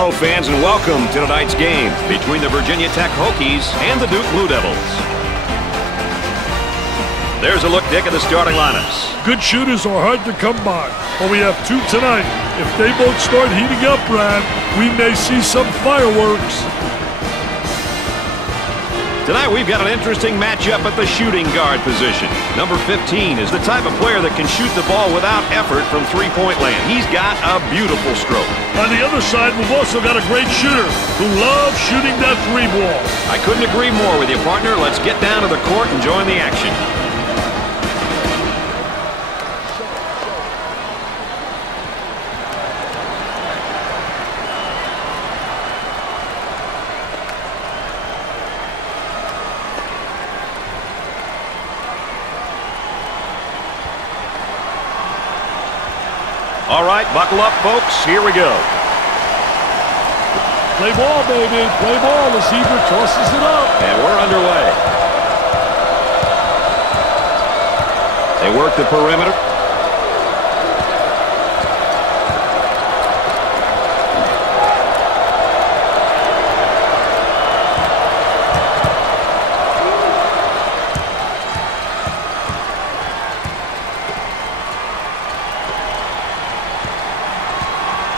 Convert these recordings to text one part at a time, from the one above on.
Hello, fans, and welcome to tonight's game between the Virginia Tech Hokies and the Duke Blue Devils. There's a look, Dick, at the starting lineups. Good shooters are hard to come by, but we have two tonight. If they both start heating up, Brad, we may see some fireworks. Tonight we've got an interesting matchup at the shooting guard position. Number 15 is the type of player that can shoot the ball without effort from three-point land. He's got a beautiful stroke. On the other side, we've also got a great shooter who loves shooting that three ball. I couldn't agree more with you, partner. Let's get down to the court and join the action. All right, buckle up, folks. Here we go. Play ball, baby. Play ball. The Zebra tosses it up. And we're underway. They work the perimeter.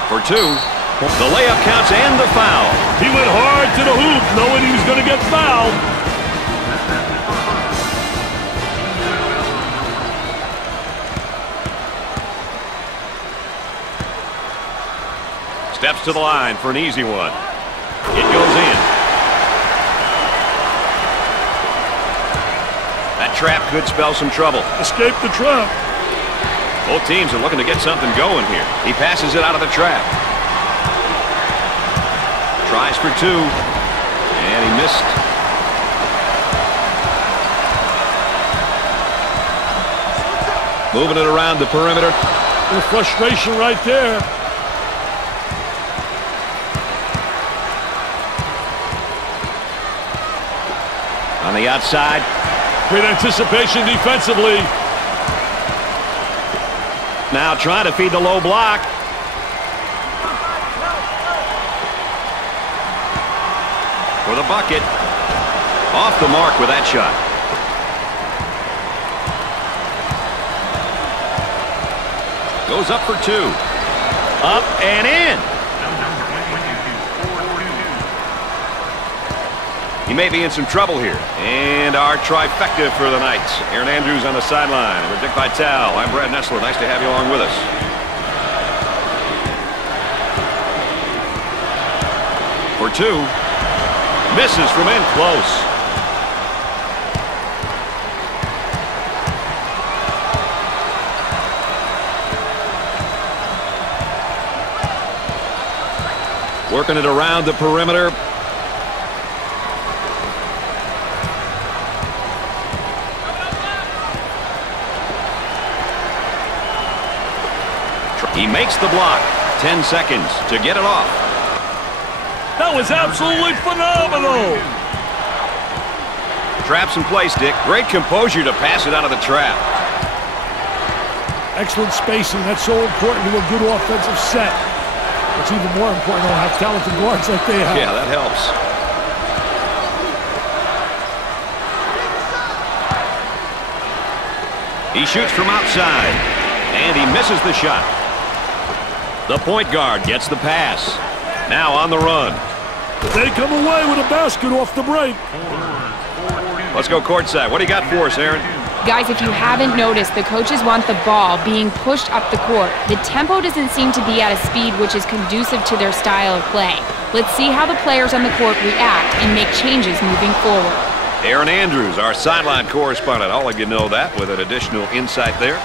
For two. The layup counts and the foul. He went hard to the hoop knowing he was going to get fouled. Steps to the line for an easy one. It goes in. That trap could spell some trouble. Escape the trap. Both teams are looking to get something going here. He passes it out of the trap. Tries for two. And he missed. Moving it around the perimeter. A little frustration right there. On the outside. Great anticipation defensively. Now trying to feed the low block. For the bucket. Off the mark with that shot. Goes up for two. Up and in. He may be in some trouble here. And our trifecta for the night. Aaron Andrews on the sideline. With Dick Vitale, I'm Brad Nessler. Nice to have you along with us. For two. Misses from in close. Working it around the perimeter. He makes the block. 10 seconds to get it off. That was absolutely phenomenal. Traps in place, Dick. Great composure to pass it out of the trap. Excellent spacing. That's so important to a good offensive set. It's even more important to have talented guards like they have. Yeah, that helps. He shoots from outside. And he misses the shot. The point guard gets the pass. Now on the run. They come away with a basket off the break. Let's go courtside. What do you got for us, Aaron? Guys, if you haven't noticed, the coaches want the ball being pushed up the court. The tempo doesn't seem to be at a speed which is conducive to their style of play. Let's see how the players on the court react and make changes moving forward. Aaron Andrews, our sideline correspondent. I'll let you know that with an additional insight there.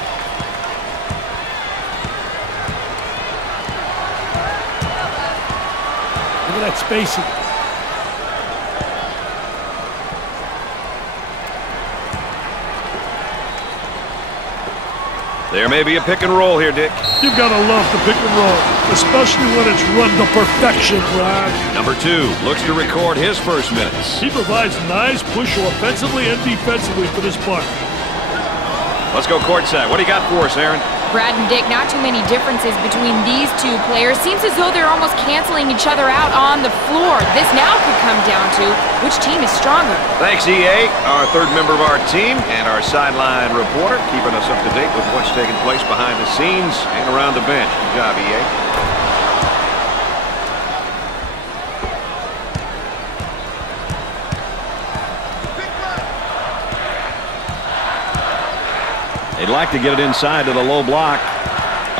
Look at that spacing. There may be a pick and roll here, Dick. You've got to love the pick and roll, especially when it's run to perfection, Brad. Number 2 looks to record his first minutes. He provides nice push offensively and defensively for this part. Let's go courtside. What do you got for us, Aaron? Brad and Dick, not too many differences between these two players. Seems as though they're almost canceling each other out on the floor. This now could come down to which team is stronger. Thanks, EA, our third member of our team, and our sideline reporter, keeping us up to date with what's taking place behind the scenes and around the bench. Good job, EA. They'd like to get it inside to the low block.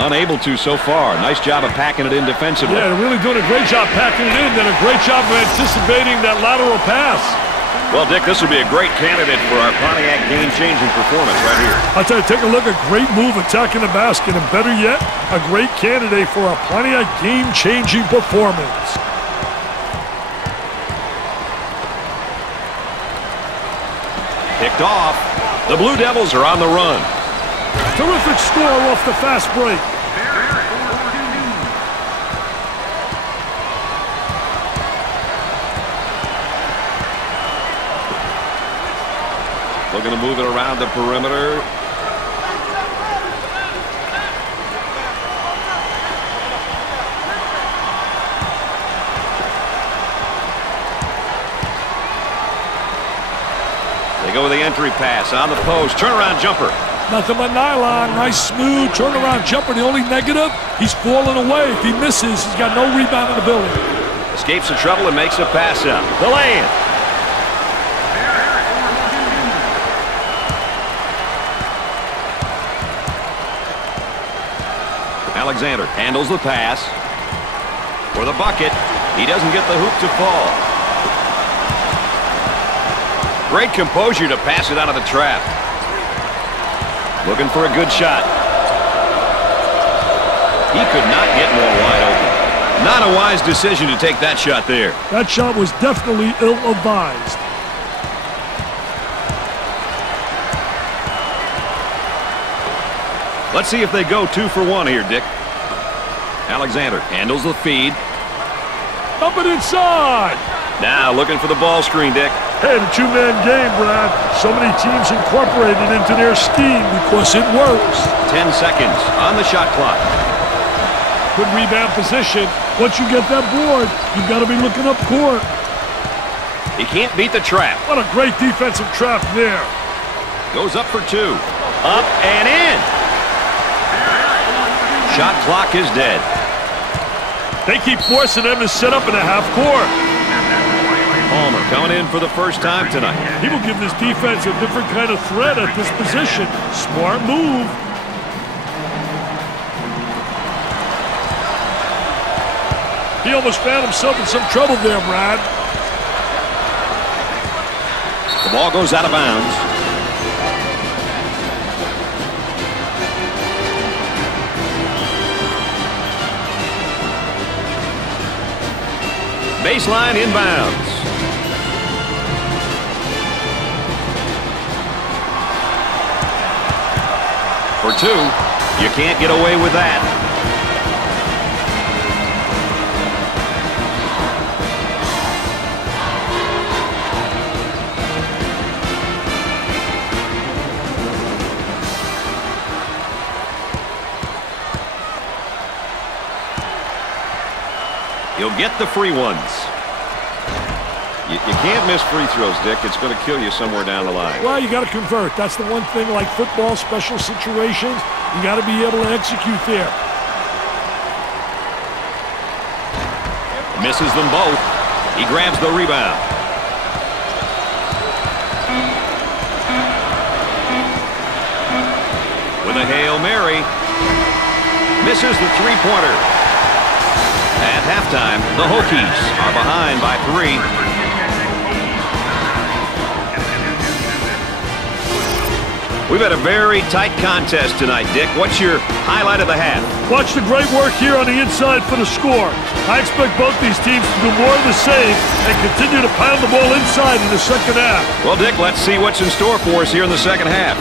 Unable to so far. Nice job of packing it in defensively. Yeah, they're really doing a great job packing it in, then a great job of anticipating that lateral pass. Well, Dick, this would be a great candidate for our Pontiac game-changing performance right here. I'll tell you, take a look at great move attacking the basket, and better yet, a great candidate for a Pontiac game-changing performance. Picked off. The Blue Devils are on the run. Terrific score off the fast break. Looking to move it around the perimeter. They go with the entry pass on the post. Turnaround jumper. Nothing but nylon. Nice smooth turnaround jumper. The only negative, he's falling away. If he misses, he's got no rebound in the building. Escapes the trouble and makes a pass out. The lay-in. Alexander handles the pass. For the bucket. He doesn't get the hoop to fall. Great composure to pass it out of the trap. Looking for a good shot. He could not get more wide open. Not a wise decision to take that shot there. That shot was definitely ill-advised. Let's see if they go 2 for 1 here, Dick. Alexander handles the feed. Up and inside. Now looking for the ball screen, Dick. Hey, the two-man game, Brad. So many teams incorporated into their scheme because it works. 10 seconds on the shot clock. Good rebound position. Once you get that board, you've got to be looking up court. He can't beat the trap. What a great defensive trap there. Goes up for 2. Up and in. Shot clock is dead. They keep forcing them to set up in the half court. Palmer coming in for the first time tonight. He will give this defense a different kind of threat at this position. Smart move. He almost found himself in some trouble there, Brad. The ball goes out of bounds. Baseline inbounds. For 2. You can't get away with that. You'll get the free ones. You can't miss free throws, Dick. It's going to kill you somewhere down the line. Well, you got to convert. That's the one thing, like football, special situations, you got to be able to execute there. Misses them both. He grabs the rebound. With a Hail Mary. Misses the three-pointer. At halftime, the Hogies are behind by 3. We've had a very tight contest tonight, Dick. What's your highlight of the half? Watch the great work here on the inside for the score. I expect both these teams to do more of the same and continue to pound the ball inside in the second half. Well, Dick, let's see what's in store for us here in the second half.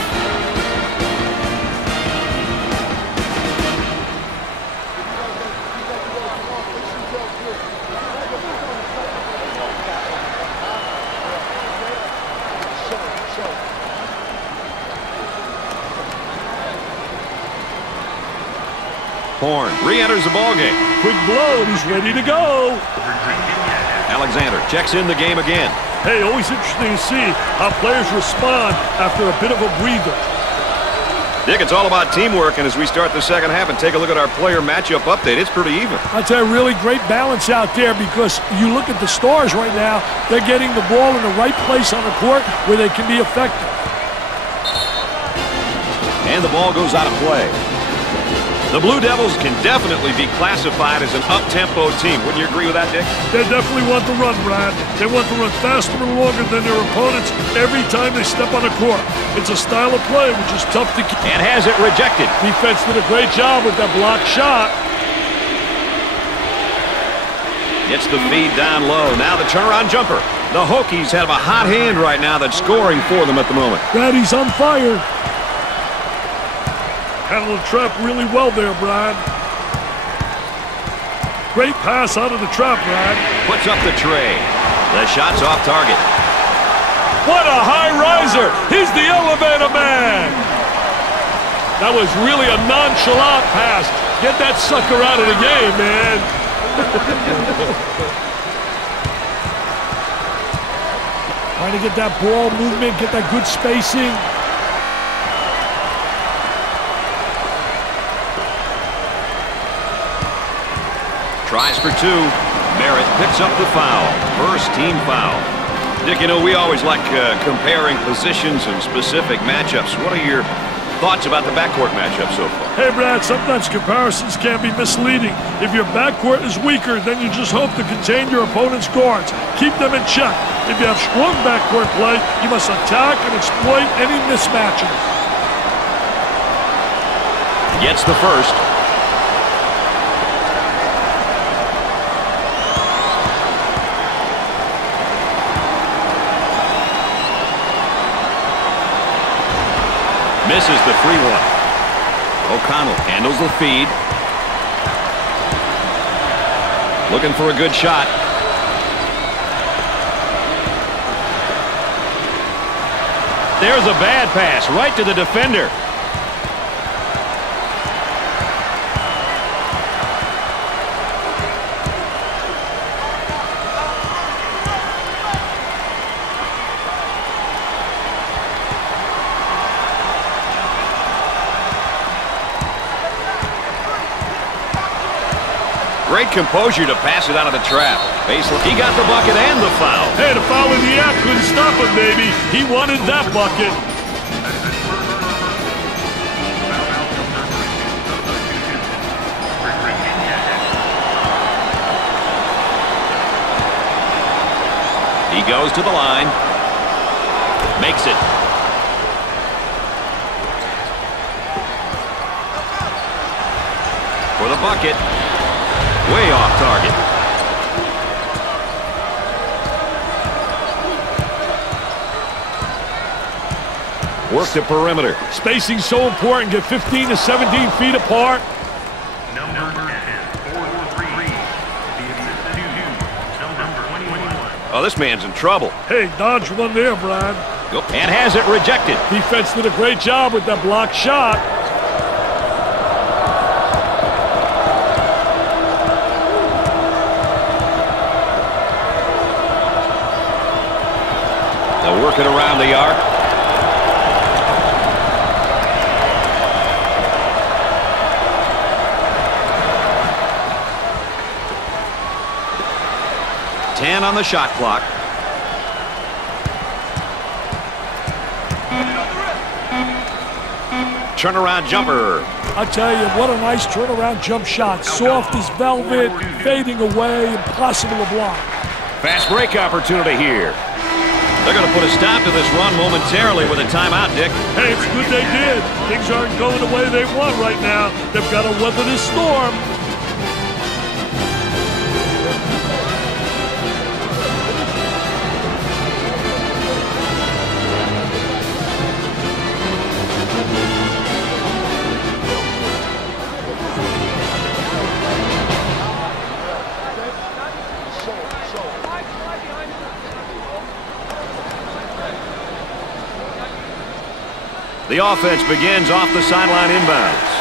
Horn re-enters the ballgame. Quick blow, and he's ready to go. Alexander checks in the game again. Hey, always interesting to see how players respond after a bit of a breather. Dick, it's all about teamwork, and as we start the second half and take a look at our player matchup update, it's pretty even. I tell you, really great balance out there because you look at the Stars right now, they're getting the ball in the right place on the court where they can be effective. And the ball goes out of play. The Blue Devils can definitely be classified as an up-tempo team. Wouldn't you agree with that, Dick? They definitely want to run, Brad. They want to run faster and longer than their opponents every time they step on the court. It's a style of play which is tough to keep. And has it rejected. Defense did a great job with that block shot. Gets the feed down low. Now the turnaround jumper. The Hokies have a hot hand right now that's scoring for them at the moment. Brad, he's on fire. Handled the trap really well there, Brad. Great pass out of the trap, Brad. Puts up the tray. The shot's off target. What a high riser. He's the elevator man. That was really a nonchalant pass. Get that sucker out of the game, man. Trying to get that ball movement, get that good spacing. Tries for two. Merritt picks up the foul. First team foul. Dick, you know, we always like comparing positions and specific matchups. What are your thoughts about the backcourt matchup so far? Hey, Brad, sometimes comparisons can be misleading. If your backcourt is weaker, then you just hope to contain your opponent's guards. Keep them in check. If you have strong backcourt play, you must attack and exploit any mismatches. Gets the first. Misses the free one. O'Connell handles the feed. Looking for a good shot. There's a bad pass right to the defender. Great composure to pass it out of the trap. Baseline. He got the bucket and the foul. Hey, the foul in the act couldn't stop him, baby. He wanted that bucket. He goes to the line. Makes it. For the bucket. Way off target. Work the perimeter. Spacing so important. Get 15 to 17 feet apart. Number 10, 4-3. Oh, this man's in trouble. Hey, dodge one there, Brian. And has it rejected. Defense did a great job with that block shot. They'll work it around the arc. Ten on the shot clock. Turnaround jumper. I tell you, what a nice turnaround jump shot. Soft as velvet, fading away, impossible to block. Fast break opportunity here. They're going to put a stop to this run momentarily with a timeout, Dick. Hey, it's good they did. Things aren't going the way they want right now. They've got to weather this storm. The offense begins off the sideline inbounds.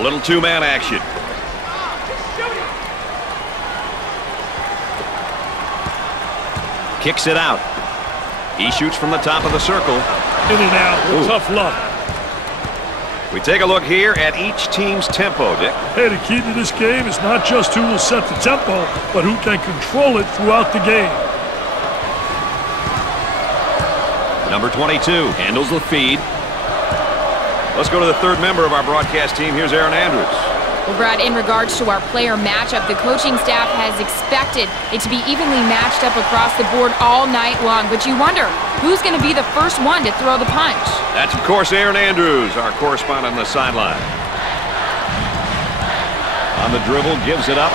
A little two-man action. Kicks it out. He shoots from the top of the circle. In and out with tough luck. We take a look here at each team's tempo, Dick. Hey, the key to this game is not just who will set the tempo, but who can control it throughout the game. Number 22 handles the feed. Let's go to the third member of our broadcast team. Here's Aaron Andrews. Well, Brad, in regards to our player matchup, the coaching staff has expected it to be evenly matched up across the board all night long. But you wonder, who's going to be the first one to throw the punch? That's, of course, Aaron Andrews, our correspondent on the sideline. On the dribble, gives it up.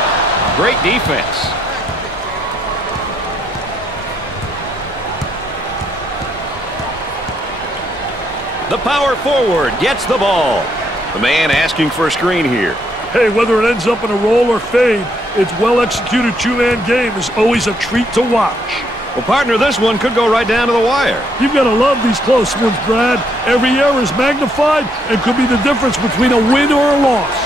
Great defense. The power forward gets the ball. The man asking for a screen here. Hey, whether it ends up in a roll or fade, its well-executed two-man game is always a treat to watch. Well, partner, this one could go right down to the wire. You've got to love these close ones, Brad. Every error is magnified and could be the difference between a win or a loss.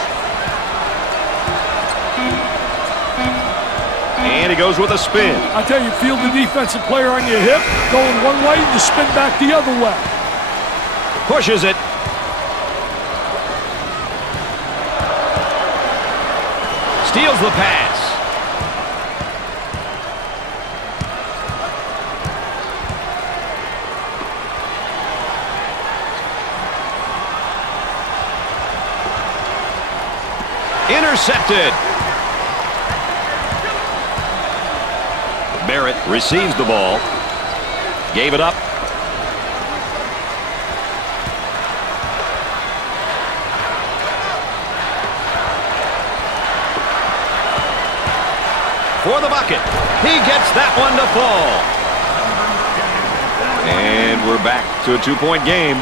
And he goes with a spin. I tell you, feel the defensive player on your hip, going one way, you spin back the other way. Pushes it. Steals the pass. Intercepted. Barrett receives the ball. Gave it up. For the bucket. He gets that one to fall. And we're back to a two-point game.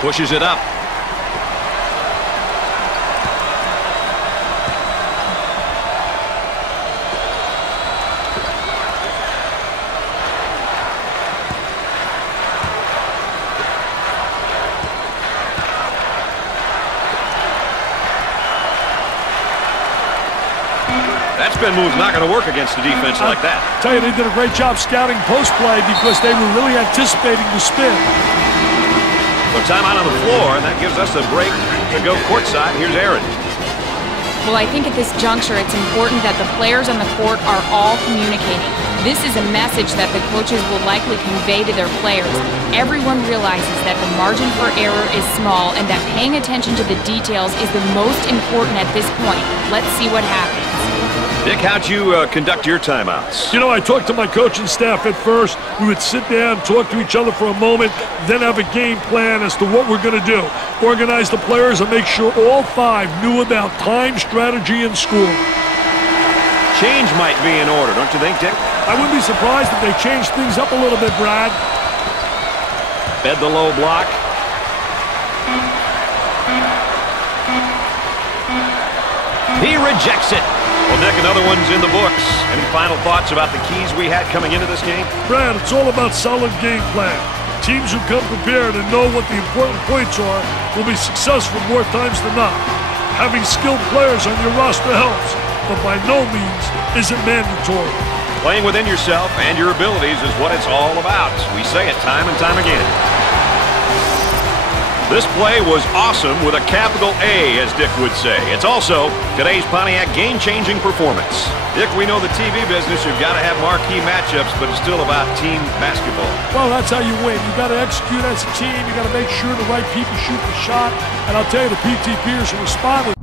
Pushes it up. That spin move's not going to work against a defense like that. I tell you, they did a great job scouting post play because they were really anticipating the spin. So timeout on the floor, and that gives us a break to go courtside. Here's Aaron. Well, I think at this juncture, it's important that the players on the court are all communicating. This is a message that the coaches will likely convey to their players. Everyone realizes that the margin for error is small and that paying attention to the details is the most important at this point. Let's see what happens. Dick, how'd you conduct your timeouts? You know, I talked to my coaching staff at first. We would sit down, talk to each other for a moment, then have a game plan as to what we're going to do. Organize the players and make sure all five knew about time, strategy, and score. Change might be in order, don't you think, Dick? I wouldn't be surprised if they changed things up a little bit, Brad. Fed the low block. He rejects it. Well, Nick, another one's in the books. Any final thoughts about the keys we had coming into this game? Brad, it's all about solid game plan. Teams who come prepared and know what the important points are will be successful more times than not. Having skilled players on your roster helps, but by no means is it mandatory. Playing within yourself and your abilities is what it's all about. We say it time and time again. This play was awesome with a capital A, as Dick would say. It's also today's Pontiac game-changing performance. Dick, we know the TV business, you've got to have marquee matchups, but it's still about team basketball. Well, that's how you win. You've got to execute as a team. You've got to make sure the right people shoot the shot. And I'll tell you, the PTPers who responded